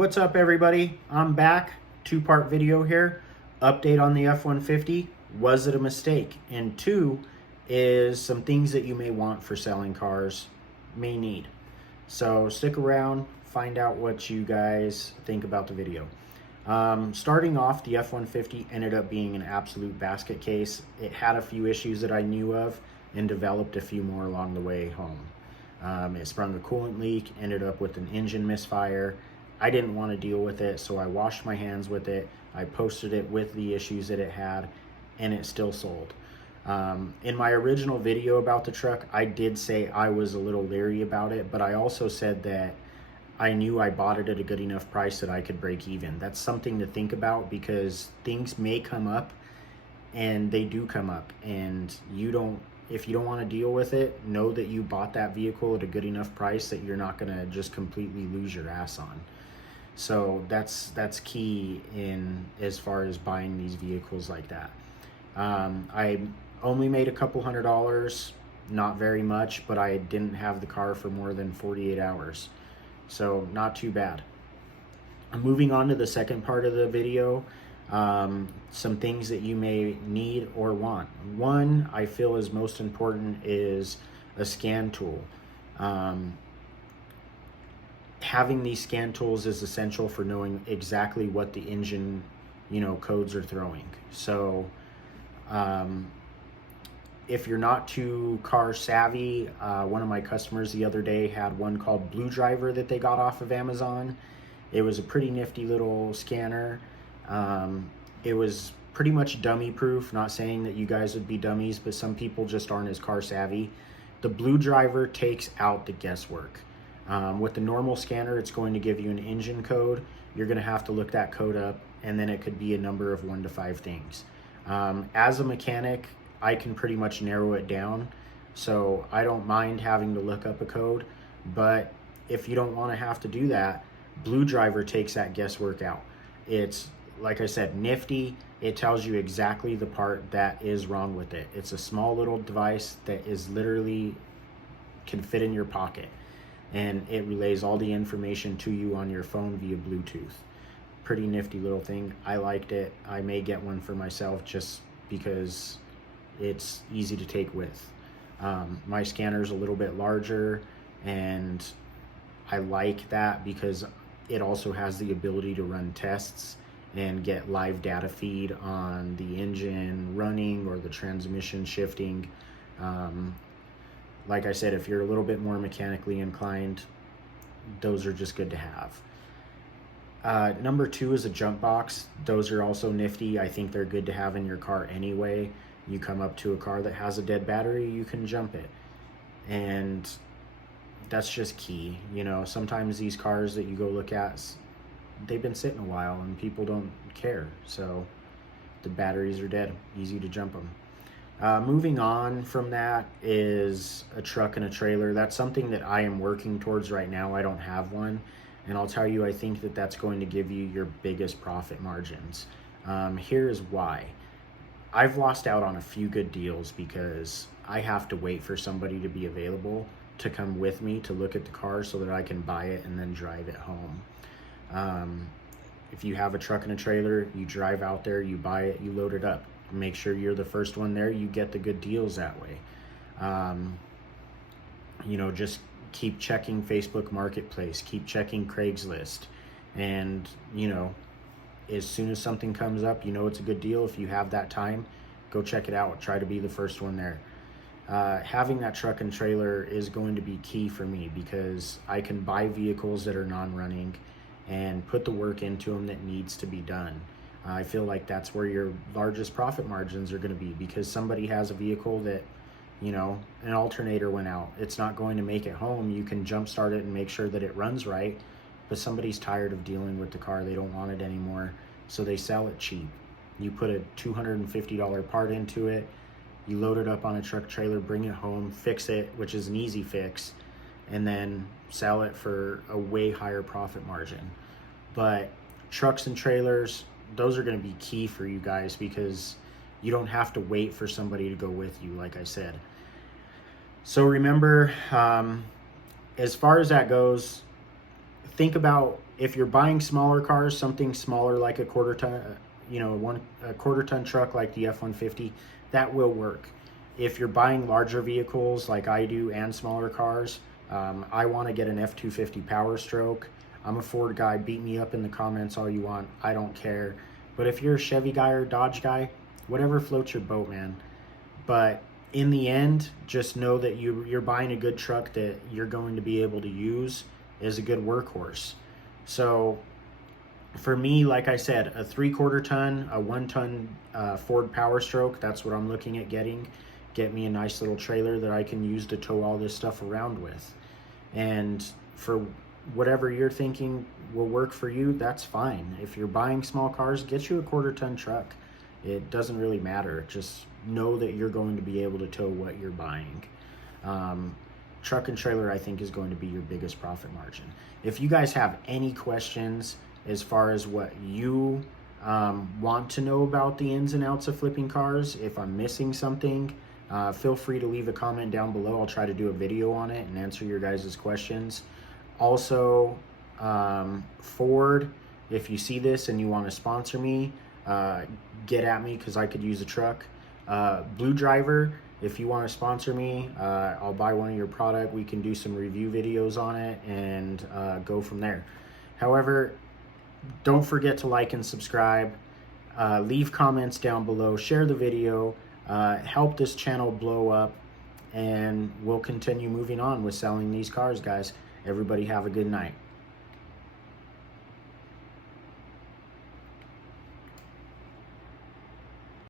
What's up, everybody? I'm back. Two-part video here. Update on the F-150. Was it a mistake? And two is some things that you may want for selling cars, may need. So stick around, find out what you guys think about the video. Starting off, the F-150 ended up being an absolute basket case. It had a few issues that I knew of and developed a few more along the way home. It sprung a coolant leak, ended up with an engine misfire. I didn't want to deal with it, so I washed my hands with it. I posted it with the issues that it had, and it still sold. In my original video about the truck, I did say I was a little leery about it, but I also said that I knew I bought it at a good enough price that I could break even. That's something to think about because things may come up, and they do come up, and if you don't want to deal with it, know that you bought that vehicle at a good enough price that you're not going to just completely lose your ass on. So that's key in as far as buying these vehicles like that. I only made a couple $100, not very much, but I didn't have the car for more than 48 hours. So not too bad. Moving on to the second part of the video, some things that you may need or want. One I feel is most important is a scan tool. Having these scan tools is essential for knowing exactly what the engine, codes are throwing. So if you're not too car savvy, one of my customers the other day had one called Blue Driver that they got off of Amazon. It was a pretty nifty little scanner. It was pretty much dummy proof, not saying that you guys would be dummies, but some people just aren't as car savvy. The Blue Driver takes out the guesswork. With the normal scanner, it's going to give you an engine code. You're going to have to look that code up, and then it could be a number of 1 to 5 things. As a mechanic, I can pretty much narrow it down, so I don't mind having to look up a code. But if you don't want to have to do that, Blue Driver takes that guesswork out. It's, like I said, nifty. It tells you exactly the part that is wrong with it. It's a small little device that is literally can fit in your pocket, and it relays all the information to you on your phone via Bluetooth. Pretty nifty little thing. I liked it. I may get one for myself just because it's easy to take with. My scanner's a little bit larger, and I like that because it also has the ability to run tests and get live data feed on the engine running or the transmission shifting. Like I said, if you're a little bit more mechanically inclined, those are just good to have. Number 2 is a jump box. Those are also nifty. I think they're good to have in your car anyway. You come up to a car that has a dead battery, you can jump it. And that's just key. Sometimes these cars that you go look at, they've been sitting a while and people don't care. So the batteries are dead, easy to jump them. Moving on from that is a truck and a trailer. That's something that I am working towards right now. I don't have one, and I'll tell you, I think that that's going to give you your biggest profit margins. Here's why. I've lost out on a few good deals because I have to wait for somebody to be available to come with me to look at the car so that I can buy it and then drive it home. If you have a truck and a trailer, you drive out there, you buy it, you load it up. Make sure you're the first one there. You get the good deals that way. Just keep checking Facebook Marketplace, keep checking Craigslist, and as soon as something comes up, it's a good deal. If you have that time, go check it out. Try to be the first one there. Having that truck and trailer is going to be key for me because I can buy vehicles that are non-running and put the work into them that needs to be done. I feel like that's where your largest profit margins are going to be, because somebody has a vehicle that, an alternator went out. It's not going to make it home. You can jumpstart it and make sure that it runs right, but somebody's tired of dealing with the car. They don't want it anymore, so they sell it cheap. You put a $250 part into it, you load it up on a truck trailer, bring it home, fix it, which is an easy fix, and then sell it for a way higher profit margin. But trucks and trailers, those are going to be key for you guys because you don't have to wait for somebody to go with you, like I said. So remember, as far as that goes, think about if you're buying smaller cars, something smaller like a quarter ton, a quarter ton truck like the F-150, that will work. If you're buying larger vehicles like I do and smaller cars, I want to get an F-250 Power Stroke. I'm a Ford guy. Beat me up in the comments all you want. I don't care. But if you're a Chevy guy or Dodge guy, whatever floats your boat, man. But in the end, just know that you're buying a good truck that you're going to be able to use as a good workhorse. So for me, like I said, a 3/4 ton, a 1 ton Ford Power Stroke, that's what I'm looking at getting. Get me a nice little trailer that I can use to tow all this stuff around with. And for whatever you're thinking will work for you, that's fine. If you're buying small cars, get you a 1/4 ton truck. It doesn't really matter. Just know that you're going to be able to tow what you're buying. Truck and trailer, I think, is going to be your biggest profit margin. If you guys have any questions as far as what you want to know about the ins and outs of flipping cars, if I'm missing something, feel free to leave a comment down below. I'll try to do a video on it and answer your guys' questions. Also, Ford, if you see this and you want to sponsor me, get at me because I could use a truck. Blue Driver, if you want to sponsor me, I'll buy one of your product. We can do some review videos on it and go from there. However, don't forget to like and subscribe. Leave comments down below. Share the video. Help this channel blow up. And we'll continue moving on with selling these cars, guys. Everybody have a good night.